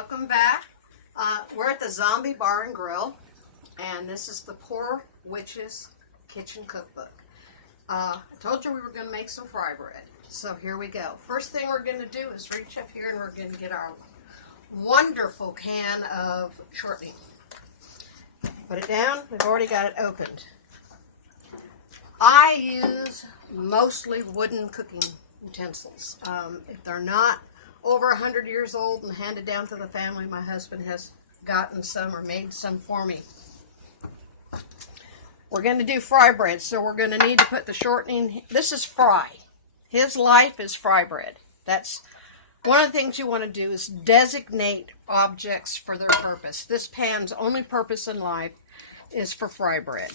Welcome back. We're at the Zombie Bar and Grill, and this is the Poor Witch's Kitchen Cookbook. I told you we were going to make some fry bread, so here we go. First thing we're going to do is reach up here and we're going to get our wonderful can of shortening. Put it down. We've already got it opened. I use mostly wooden cooking utensils. If they're not over 100 years old and handed down to the family, my husband has gotten some or made some for me. We're going to do fry bread, so we're going to need to put the shortening. This is fry. His life is fry bread. That's one of the things you want to do, is designate objects for their purpose. This pan's only purpose in life is for fry bread.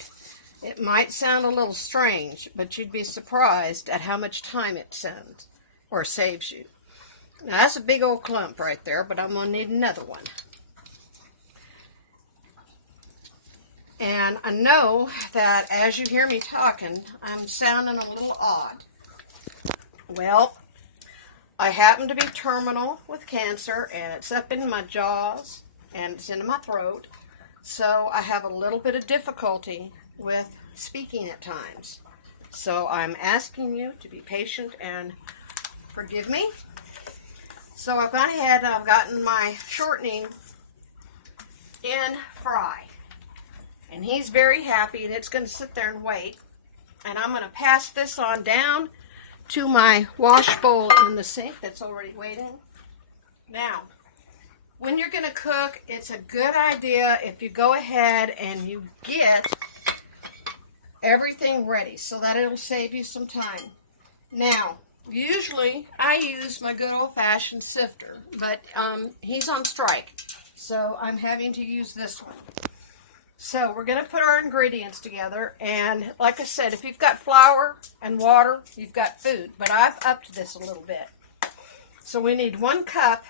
It might sound a little strange, but you'd be surprised at how much time it sends or saves you. Now that's a big old clump right there, but I'm going to need another one. And I know that as you hear me talking, I'm sounding a little odd. Well, I happen to be terminal with cancer, and it's up in my jaws, and it's in my throat, so I have a little bit of difficulty with speaking at times. So I'm asking you to be patient and forgive me. So I've gone ahead and I've gotten my shortening in fry. And he's very happy, and it's going to sit there and wait. And I'm going to pass this on down to my wash bowl in the sink that's already waiting. Now, when you're going to cook, it's a good idea if you go ahead and you get everything ready so that it'll save you some time. Now, usually I use my good old-fashioned sifter, but he's on strike, so I'm having to use this one. So we're going to put our ingredients together, and like I said, if you've got flour and water, you've got food, but I've upped this a little bit. So we need 1 cup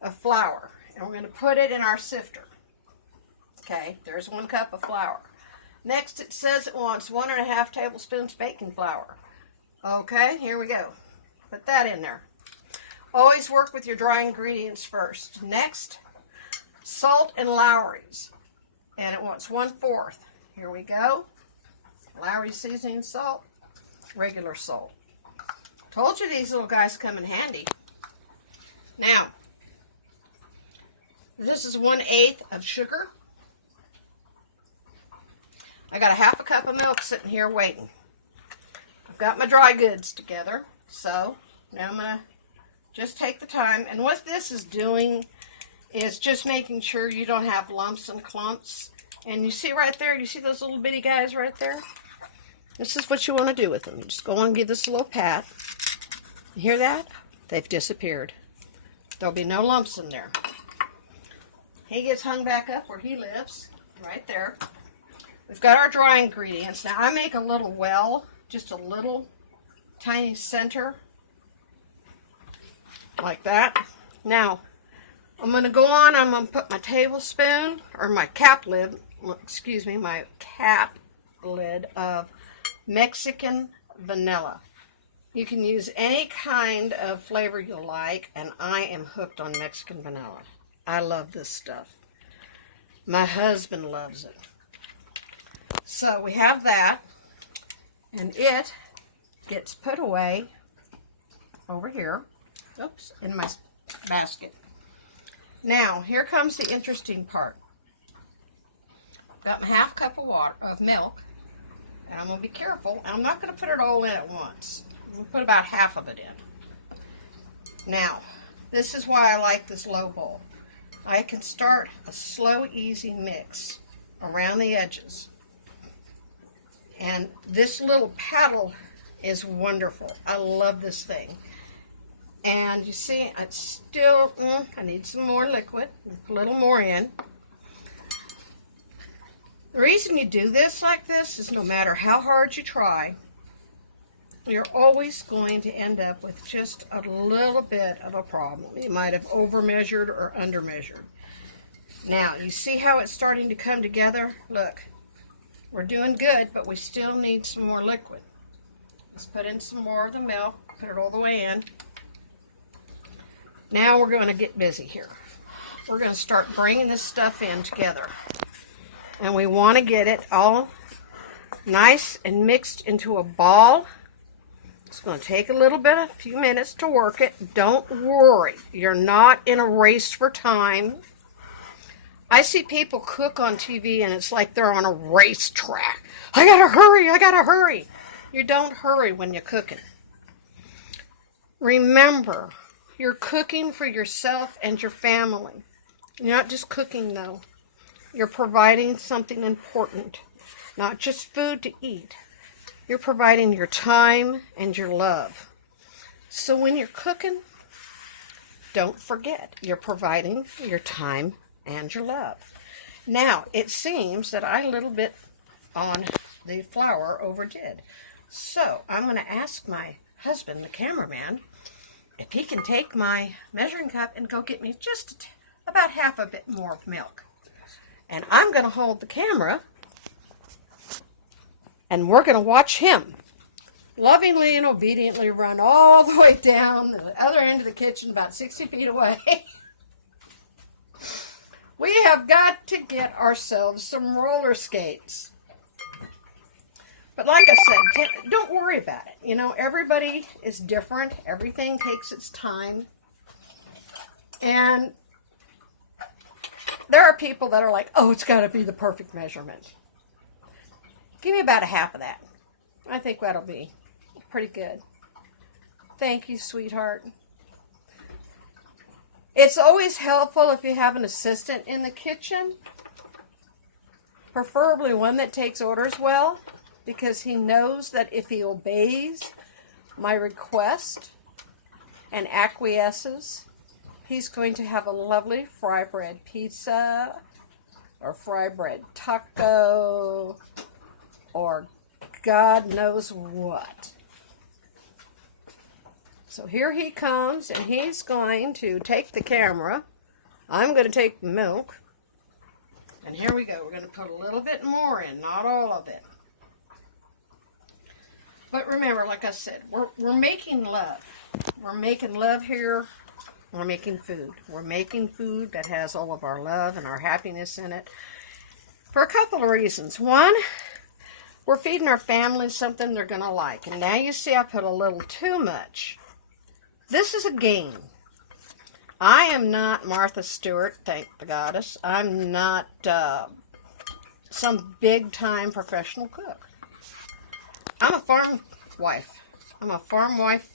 of flour, and we're going to put it in our sifter. Okay, there's 1 cup of flour. Next, it says it wants 1.5 tablespoons baking flour. Okay, here we go. Put that in there. Always work with your dry ingredients first. Next, salt and Lowry's. And it wants 1/4. Here we go. Lowry's seasoning salt, regular salt. Told you these little guys come in handy. Now, this is 1/8 of sugar. I got a 1/2 cup of milk sitting here waiting. I've got my dry goods together, so now I'm going to just take the time. And what this is doing is just making sure you don't have lumps and clumps. And you see right there, you see those little bitty guys right there? This is what you want to do with them. You just go on and give this a little pat. You hear that? They've disappeared. There'll be no lumps in there. He gets hung back up where he lives, right there. We've got our dry ingredients. Now I make a little well, just a little tiny center, like that. Now, I'm going to go on, I'm going to put my tablespoon, or my cap lid, my cap lid of Mexican vanilla. You can use any kind of flavor you like, and I am hooked on Mexican vanilla. I love this stuff. My husband loves it. So we have that, and it gets put away over here, oops, in my basket. Now, here comes the interesting part. Got my 1/2 cup of milk, and I'm going to be careful. I'm not going to put it all in at once. I'm going to put about half of it in. Now, this is why I like this low bowl. I can start a slow, easy mix around the edges. And this little paddle is wonderful. I love this thing. And you see, it's still, I need some more liquid, a little more in. The reason you do this like this is no matter how hard you try, you're always going to end up with just a little bit of a problem. You might have overmeasured or undermeasured. Now, you see how it's starting to come together? Look, we're doing good, but we still need some more liquid. Let's put in some more of the milk, put it all the way in. Now we're going to get busy here. We're going to start bringing this stuff in together. And we want to get it all nice and mixed into a ball. It's going to take a few minutes to work it. Don't worry. You're not in a race for time. I see people cook on TV and it's like they're on a racetrack. I gotta hurry, I gotta hurry. You don't hurry when you're cooking. Remember, you're cooking for yourself and your family. You're not just cooking though. You're providing something important. Not just food to eat. You're providing your time and your love. So when you're cooking, don't forget you're providing your time and your love. Now, it seems that I a little bit on the flour overdid. So I'm going to ask my husband, the cameraman, if he can take my measuring cup and go get me just about half a bit more of milk. And I'm going to hold the camera, and we're going to watch him lovingly and obediently run all the way down to the other end of the kitchen, about 60 feet away. We have got to get ourselves some roller skates. But like I said, don't worry about it. You know, everybody is different. Everything takes its time. And there are people that are like, oh, it's got to be the perfect measurement. Give me about a half of that. I think that'll be pretty good. Thank you, sweetheart. It's always helpful if you have an assistant in the kitchen, preferably one that takes orders well, because he knows that if he obeys my request and acquiesces, he's going to have a lovely fry bread pizza or fry bread taco or God knows what. So here he comes, and he's going to take the camera. I'm going to take the milk. And here we go. We're going to put a little bit more in, not all of it. But remember, like I said, we're making love. We're making love here. We're making food. We're making food that has all of our love and our happiness in it for a couple of reasons. One, we're feeding our families something they're going to like. And now you see I put a little too much. This is a game. I am not Martha Stewart, thank the goddess. I'm not some big-time professional cook. I'm a farm wife. I'm a farm wife